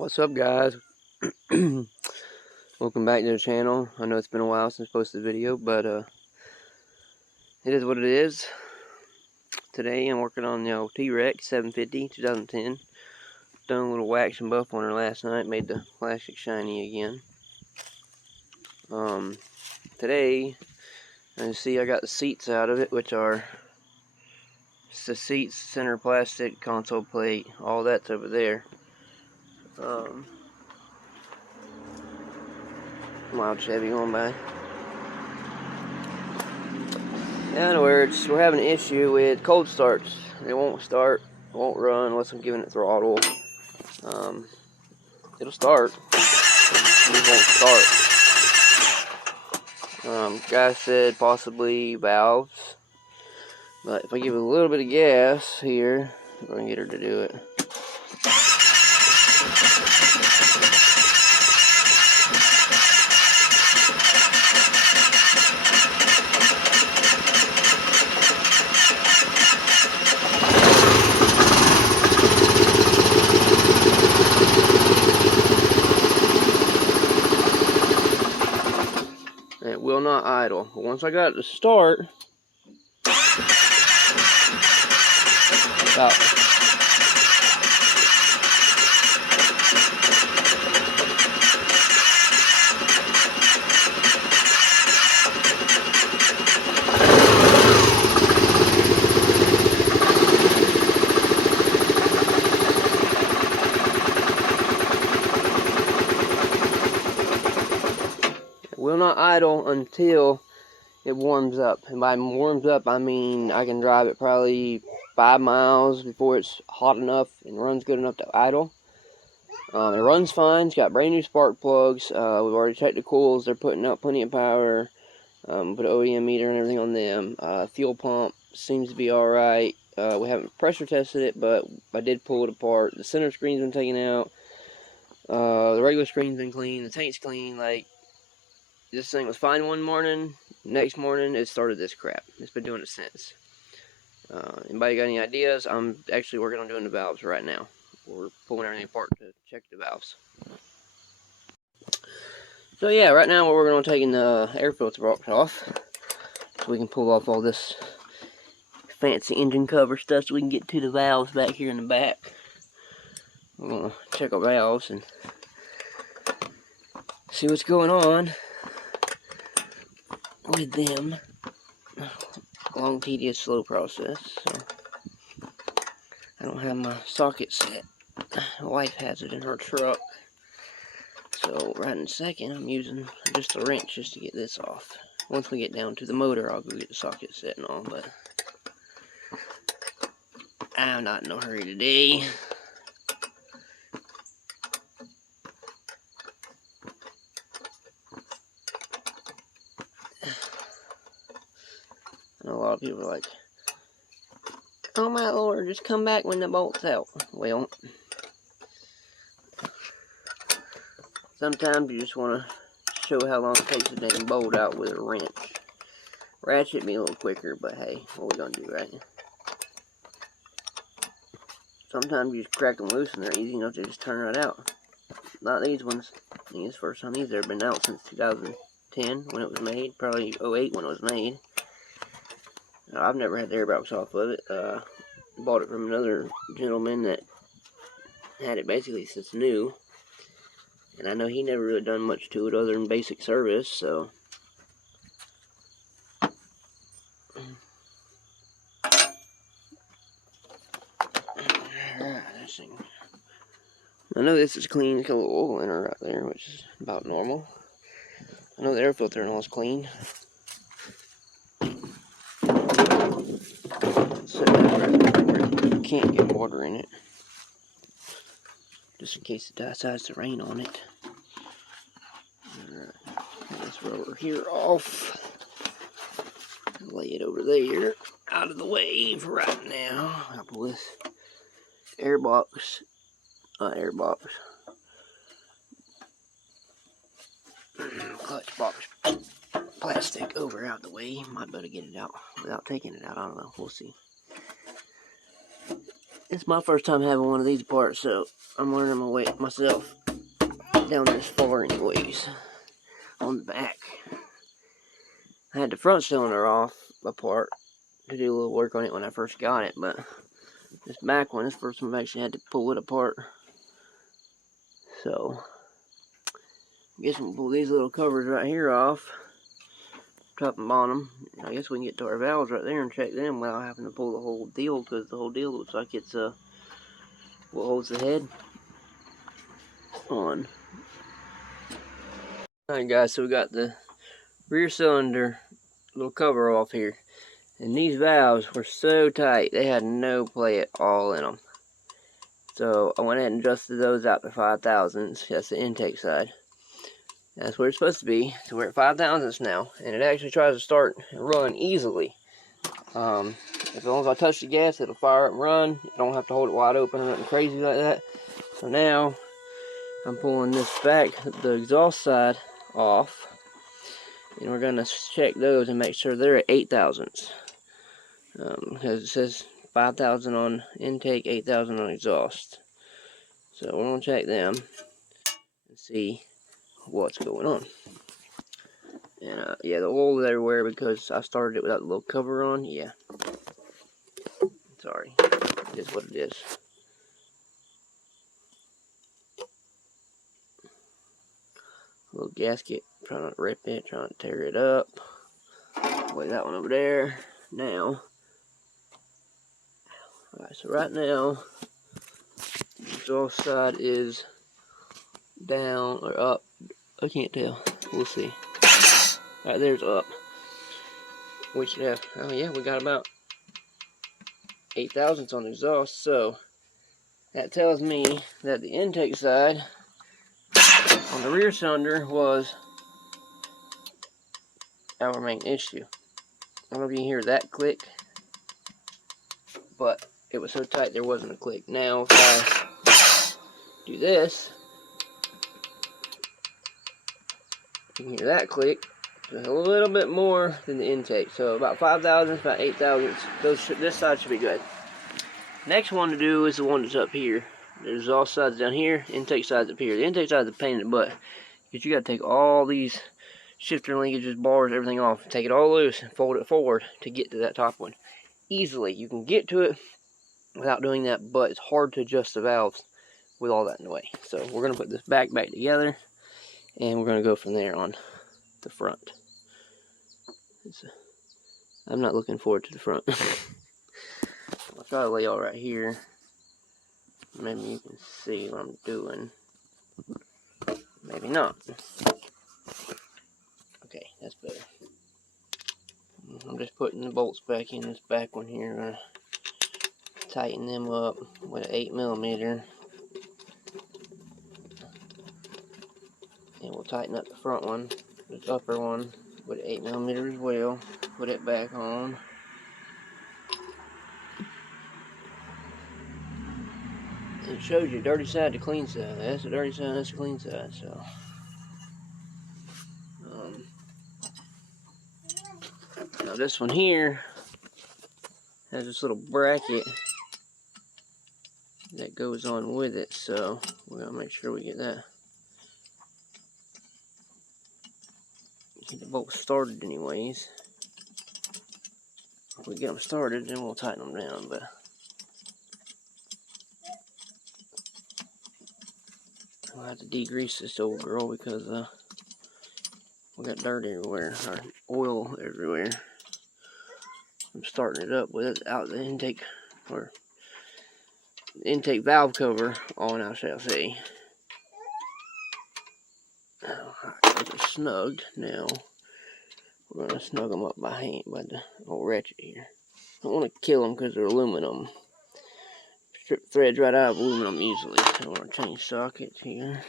What's up, guys? Welcome back to the channel. I know it's been a while since I posted a video, but it is what it is. Today I'm working on the teryx750 2010. Done a little wax and buff on her last night, made the plastic shiny again. Today, as you see, I got the seats out of it, which are just the seats, center plastic, console plate, all that's over there. Loud Chevy going by. In other words, we're having an issue with cold starts. It won't start, won't run unless I'm giving it throttle. It'll start, it won't start. Guy said possibly valves, but if I give it a little bit of gas here, we're gonna get her to do it. It will not idle. But once I got it to start, about will not idle until it warms up. And by warms up, I mean I can drive it probably 5 miles before it's hot enough and runs good enough to idle. It runs fine. It's got brand new spark plugs. We've already checked the coils. They're putting out plenty of power. Put an OEM meter and everything on them. Fuel pump seems to be alright. We haven't pressure tested it, but I did pull it apart. The center screen's been taken out. The regular screen's been clean. The tank's clean. Like, this thing was fine one morning. Next morning, it started this crap. It's been doing it since. Anybody got any ideas? I'm actually working on doing the valves right now. We're pulling everything apart to check the valves. So yeah, right now we're going to take the air filter box off, so we can pull off all this fancy engine cover stuff, so we can get to the valves back here in the back. We're going to check our valves and see what's going on with them. Long, tedious, slow process. So I don't have my socket set. My wife has it in her truck. So right in a second, I'm using just a wrench just to get this off. Once we get down to the motor, I'll go get the socket set and all. But I'm not in no hurry today. I know a lot of people are like, "Oh my Lord, just come back when the bolt's out." Well, sometimes you just want to show how long it takes to dang bolt out with a wrench. Ratchet me a little quicker, but hey, what we gonna do, right? Sometimes you just crack them loose and they're easy enough to just turn right out. Not these ones. These first time these have been out since 2010 when it was made. Probably 08 when it was made. I've never had the airbox off of it. Bought it from another gentleman that had it basically since new. And I know he never really done much to it other than basic service, so. Alright, this thing. I know this is clean. It's got a little oil in her right there, which is about normal. I know the air filter and all is clean. Set that right there where you can't get water in it, just in case it decides to rain on it. Alright, get this rubber here off. Lay it over there, out of the way for right now. I'll pull this clutch box plastic over out the way. Might better get it out without taking it out. I don't know. We'll see. It's my first time having one of these apart, so I'm learning my way myself down this far anyways. On the back, I had the front cylinder apart to do a little work on it when I first got it, but this back one, this first one, I've actually had to pull it apart. So I guess we'll pull these little covers right here off, top and bottom. I guess we can get to our valves right there and check them without having to pull the whole deal, because the whole deal looks like it's what holds the head on. Alright guys, so we got the rear cylinder little cover off here, and these valves were so tight they had no play at all in them. So I went ahead and adjusted those out to 5 thousandths. That's the intake side. That's where it's supposed to be. So we're at 5 thousandths now, and it actually tries to start and run easily. As long as I touch the gas, it'll fire up and run. You don't have to hold it wide open or nothing crazy like that. So now I'm pulling this back, the exhaust side, off, and we're gonna check those and make sure they're at 8 thousandths. Because it says 5,000 on intake, 8,000 on exhaust. So we're gonna check them and see what's going on. And yeah, the oil is everywhere because I started it without the little cover on. Yeah, sorry, it is what it is. A little gasket, trying not to rip it, trying to tear it up. Lay that one over there. Now, alright, so right now, the exhaust side is down or up. I can't tell. We'll see. Alright, there's up. We should have, oh yeah, we got about 8 thousandths on the exhaust, so that tells me that the intake side on the rear cylinder was our main issue. I don't know if you can hear that click, but it was so tight there wasn't a click. Now if I do this, you can hear that click. Just a little bit more than the intake. So about 5 thousandths, about 8 thousandths. This side should be good. Next one to do is the one that's up here. There's all sides down here, intake side's up here. The intake side's a pain in the butt, because you got to take all these shifter linkages, bars, everything off, take it all loose and fold it forward to get to that top one. Easily, you can get to it without doing that, but it's hard to adjust the valves with all that in the way. So we're going to put this back together, and we're going to go from there on the front. I'm not looking forward to the front. I'll try to lay all right here. Maybe you can see what I'm doing. Maybe not. Okay, that's better. I'm just putting the bolts back in this back one here. I'm gonna tighten them up with an 8mm. And we'll tighten up the front one, this upper one, with 8mm as well. Put it back on. It shows you dirty side to clean side. That's the dirty side, that's the clean side. So, now this one here has this little bracket that goes on with it. So we're gonna make sure we get that. Get the bolts started anyways. If we get them started, then we'll tighten them down. But I'll have to degrease this old girl because we got dirt everywhere, or oil everywhere. I'm starting it up without the intake or the intake valve cover on, I shall say. Those are snugged. Now we're gonna snug them up by hand by the old ratchet here. I don't want to kill them because they're aluminum. Strip threads right out of aluminum easily. So we're gonna change sockets here.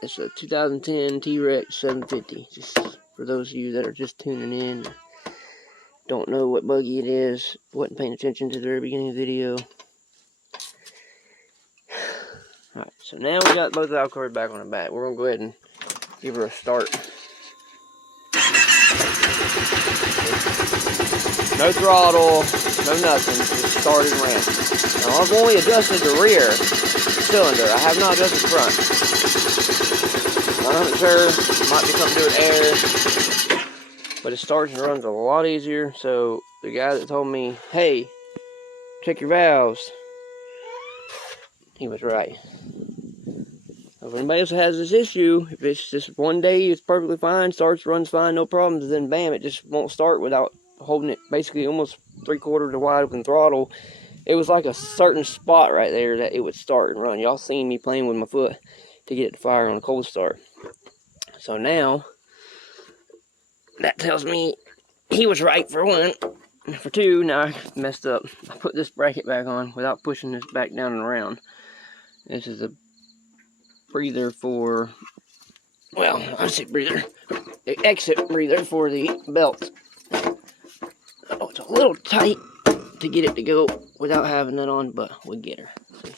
It's a 2010 teryx750. Just for those of you that are just tuning in, don't know what buggy it is, wasn't paying attention to the very beginning of the video. Alright, so now we got both valve covers back on the back. We're gonna go ahead and give her a start. No throttle, no nothing, just started and ran. Now I've only adjusted the rear cylinder, I have not adjusted the front. I'm not sure, might be something to do with air, but it starts and runs a lot easier. So the guy that told me, hey, check your valves, he was right. If anybody else has this issue, if it's just one day it's perfectly fine, starts, runs fine, no problems, then bam, it just won't start without holding it basically almost 3/4 to wide open throttle. It was like a certain spot right there that it would start and run. Y'all seen me playing with my foot to get it to fire on a cold start. So now, that tells me he was right for one. For two, now I messed up. I put this bracket back on without pushing this back down and around. This is a breather for, well, I say breather, the exit breather for the belt. Oh, it's a little tight to get it to go without having that on, but we get her. See?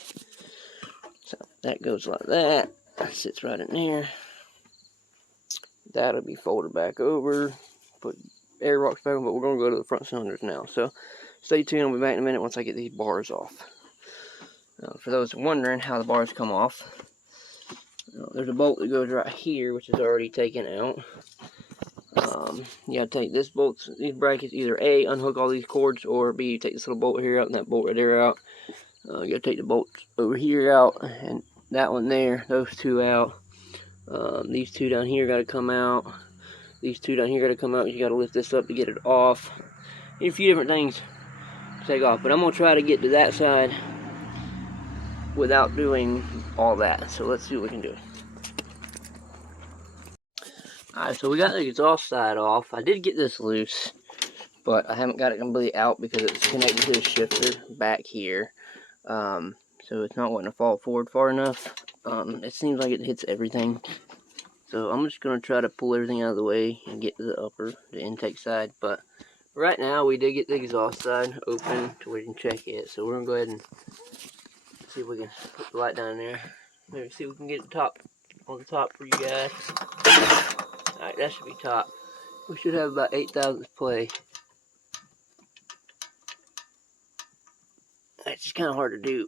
So that goes like that. That sits right in there. That'll be folded back over. Put air rocks back on, but we're going to go to the front cylinders now. So stay tuned. I'll be back in a minute once I get these bars off. For those wondering how the bars come off, there's a bolt that goes right here, which is already taken out. You gotta take this bolt, these brackets, either A, unhook all these cords, or B, take this little bolt here out and that bolt right there out. You gotta take the bolts over here out, and that one there, those two out. These two down here gotta come out. These two down here gotta come out. You gotta lift this up to get it off. A few different things to take off, but I'm gonna try to get to that side without doing all that. So let's see what we can do. Alright, so we got the exhaust side off. I did get this loose, but I haven't got it completely out because it's connected to the shifter back here. So it's not wanting to fall forward far enough. It seems like it hits everything. So I'm just going to try to pull everything out of the way and get to the intake side. But right now we did get the exhaust side open to where you can check it. So we're going to go ahead and see if we can put the light down there. Maybe see if we can get the top on the top for you guys. Alright, that should be top. We should have about 8 thousandths play. It's just kind of hard to do.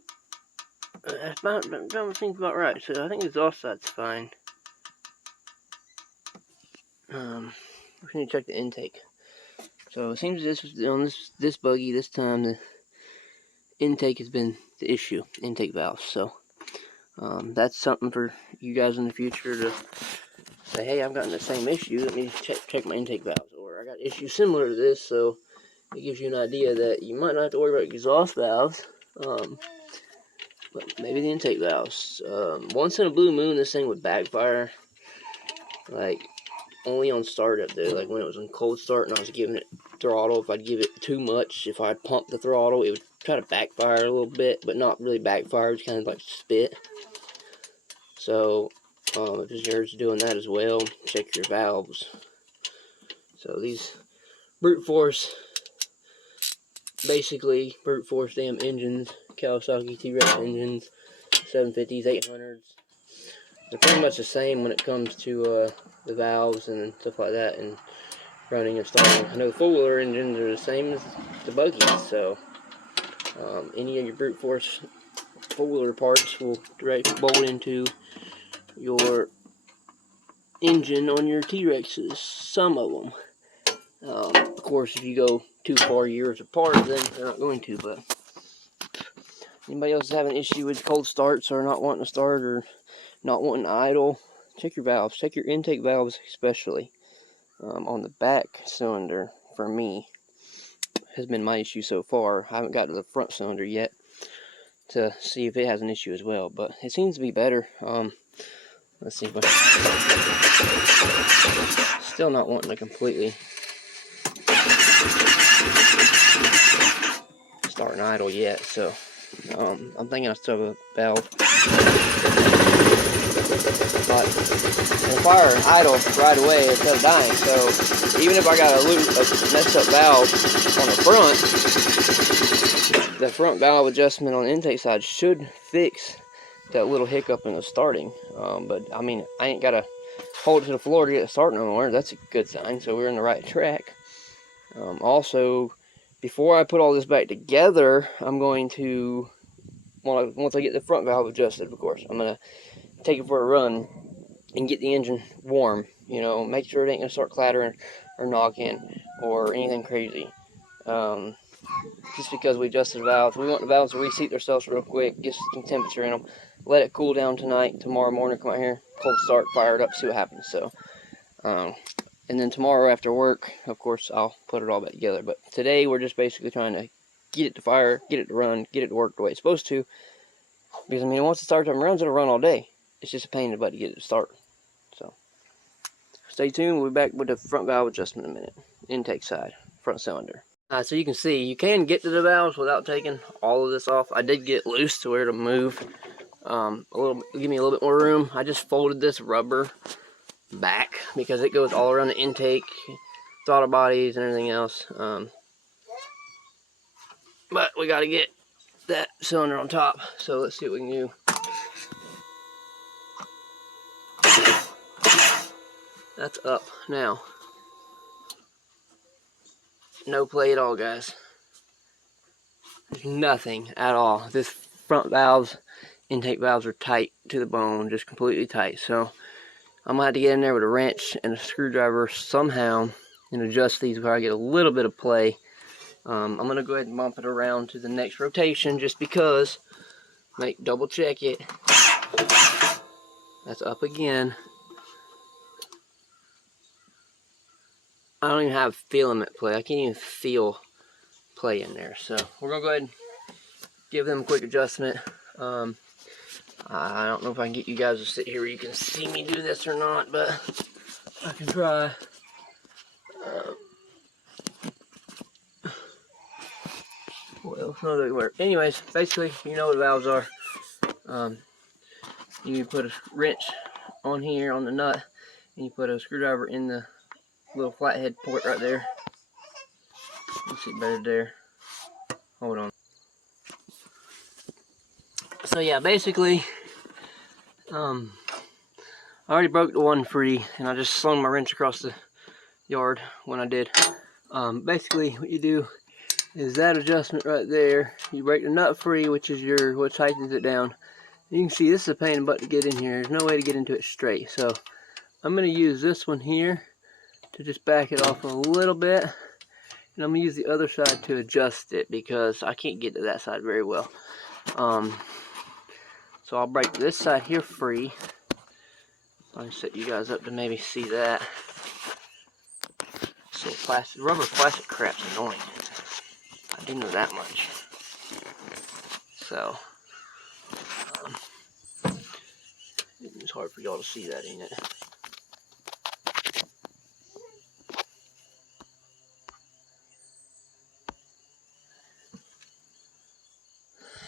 That seems about right. So I think the exhaust side's fine. We need to check the intake. So it seems on this buggy this time the intake has been the issue, intake valves. So that's something for you guys in the future to say, hey, I've gotten the same issue, let me check my intake valves, or I got issues similar to this. So it gives you an idea that you might not have to worry about exhaust valves, but maybe the intake valves. Once in a blue moon this thing would backfire, like only on startup though. Like when it was on cold start and I was giving it throttle, if I'd give it too much, if I pumped the throttle, it would try to backfire a little bit, but not really backfire, it was kind of like spit. So if yours doing that as well, check your valves. So these brute force, basically brute force damn engines, Kawasaki teryx engines, 750s, 800s. They're pretty much the same when it comes to the valves and stuff like that, and running and starting. I know the four-wheeler engines are the same as the buggies, so any of your brute force four-wheeler parts will direct bolt into your engine on your T-Rexes, some of them. Of course, if you go too far years apart, then they're not going to. But anybody else having an issue with cold starts, or not wanting to start, or not wanting to idle, check your valves. Check your intake valves, especially on the back cylinder. For me, has been my issue so far. I haven't got to the front cylinder yet to see if it has an issue as well, but it seems to be better. Let's see if still not wanting to completely start and idle yet, so I'm thinking I still have a valve. But if I were idle right away, it's still dying. So even if I got a messed up valve on the front valve adjustment on the intake side should fix that little hiccup in the starting. But I mean, I ain't gotta hold it to the floor to get it starting nowhere. That's a good sign. So we're in the right track. Also, before I put all this back together, I'm going to, once I get the front valve adjusted, of course, I'm going to take it for a run and get the engine warm. You know, make sure it ain't going to start clattering or knocking or anything crazy. Just because we adjusted the valves. We want the valves to reseat themselves real quick, get some temperature in them, let it cool down tonight. Tomorrow morning, come out here, cold start, fire it up, see what happens. So, and then tomorrow after work, of course, I'll put it all back together. But today, we're just basically trying to get it to fire, get it to run, get it to work the way it's supposed to. Because, I mean, once it starts up and runs, it'll run all day. It's just a pain in the butt to get it to start. So, stay tuned. We'll be back with the front valve adjustment in a minute. Intake side, front cylinder. So you can see, you can get to the valves without taking all of this off. I did get it loose to where it'll move give me a little bit more room. I just folded this rubber back because it goes all around the intake, throttle bodies, and everything else. But we got to get that cylinder on top. So let's see what we can do. That's up now. No play at all, guys. There's nothing at all. This front valves, intake valves are tight to the bone, just completely tight. So I'm gonna have to get in there with a wrench and a screwdriver somehow and adjust these where I get a little bit of play. I'm gonna go ahead and bump it around to the next rotation just because. Double check it. That's up again. I don't even have filament play. I can't even feel play in there. So we're gonna go ahead and give them a quick adjustment. I don't know if I can get you guys to sit here where you can see me do this or not, but I can try. Well, no, they work. Anyways, basically, you know what the valves are. You put a wrench on here on the nut, and you put a screwdriver in the little flathead port right there. You see it better there. Hold on. So yeah, basically, I already broke the one free, and I just slung my wrench across the yard when I did. Basically, what you do is that adjustment right there. You break the nut free, which is what tightens it down. You can see this is a pain in the butt to get in here. There's no way to get into it straight. So I'm going to use this one here to just back it off a little bit. And I'm going to use the other side to adjust it because I can't get to that side very well. So I'll break this side here free. I'll set you guys up to maybe see that. So rubber plastic crap's annoying. I didn't know that much. So it's hard for y'all to see that, ain't it?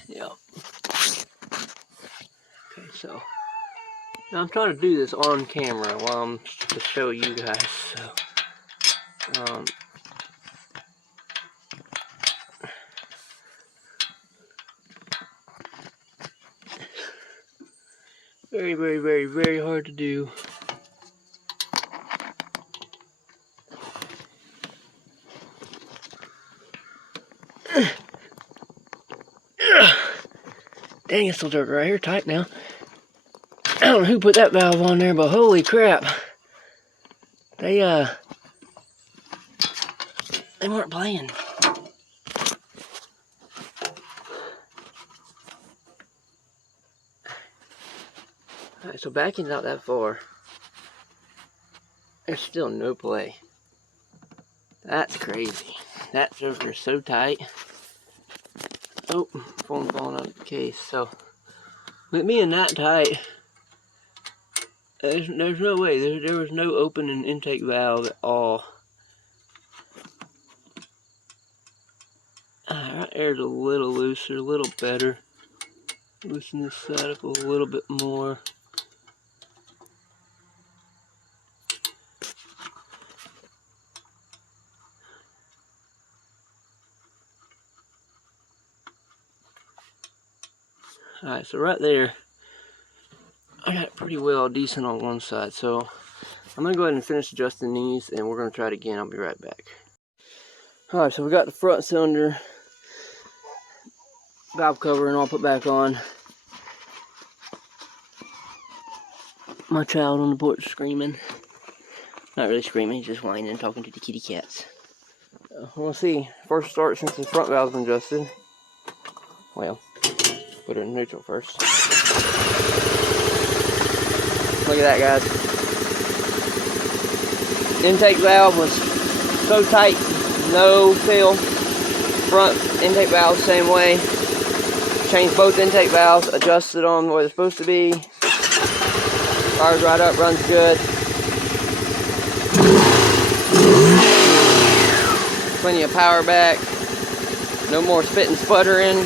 Yeah. Okay, so now I'm trying to do this on camera while I'm to show you guys. So, very, very, very, very hard to do. Dang, it's still jerking right here tight now. I don't know who put that valve on there, but holy crap. They weren't playing. Alright, so backing out that far, there's still no play. That's crazy. That joker is so tight. Oh, phone falling out of the case. So, with being that tight, there's no way. There was no open and intake valve at all. Right there's a little looser, a little better. Loosen this side up a little bit more. Alright, so right there, I got it pretty well decent on one side. So I'm going to go ahead and finish adjusting these, and we're going to try it again. I'll be right back. Alright, so we got the front cylinder valve cover and all put back on. My child on the porch screaming. Not really screaming, he's just whining and talking to the kitty cats. We'll see. First start since the front valve's been adjusted. Well, put it in neutral first. Look at that, guys. Intake valve was so tight, no fill. Front intake valve, same way. Changed both intake valves, adjusted them where they're supposed to be. Fires right up, runs good. Plenty of power back. No more spit and sputtering.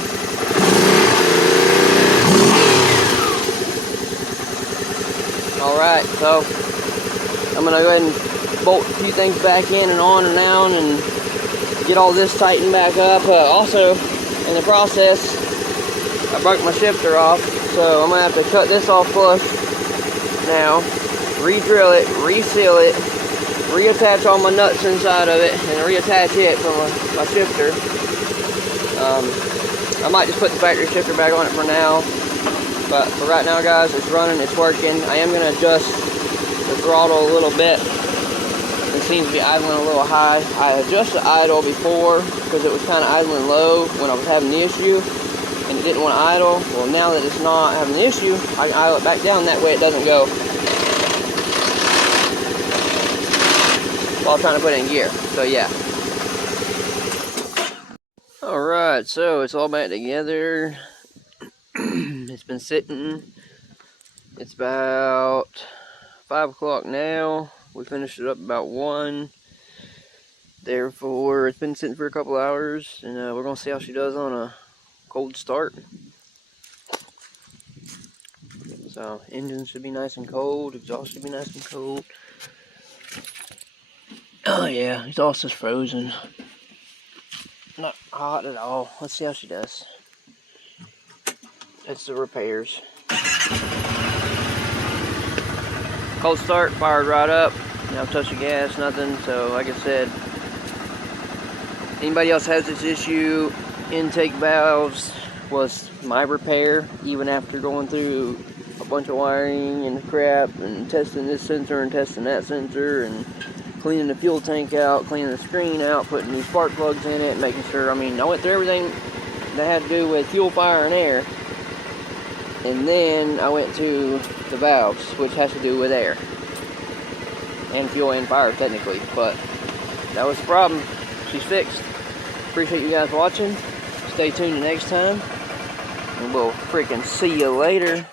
Alright, so I'm going to go ahead and bolt a few things back in and on and down and get all this tightened back up. Also, in the process, I broke my shifter off, so I'm going to have to cut this off flush now, re-drill it, reseal it, reattach all my nuts inside of it, and reattach it from my shifter. I might just put the factory shifter back on it for now, but for right now, guys, it's running, it's working. I am going to adjust the throttle a little bit. It seems to be idling a little high. I adjusted idle before because it was kind of idling low when I was having the issue, and it didn't want to idle. Well, now that it's not having the issue, I can idle it back down, that way it doesn't go while trying to put it in gear. So yeah. Alright, so it's all back together. It's been sitting. It's about 5 o'clock now. We finished it up about 1. Therefore, it's been sitting for a couple hours, and we're going to see how she does on a cold start. So, engine should be nice and cold. Exhaust should be nice and cold. Oh yeah, exhaust is frozen. Not hot at all. Let's see how she does. It's the repairs. Cold start, fired right up. Now touch the gas, nothing. So like I said, anybody else has this issue, intake valves was my repair, even after going through a bunch of wiring and crap and testing this sensor and testing that sensor and cleaning the fuel tank out, cleaning the screen out, putting new spark plugs in it, making sure, I went through everything that had to do with fuel, fire, and air. And then I went to the valves, which has to do with air. And fuel and fire, technically. But that was the problem. She's fixed. Appreciate you guys watching. Stay tuned next time. And we'll freaking see you later.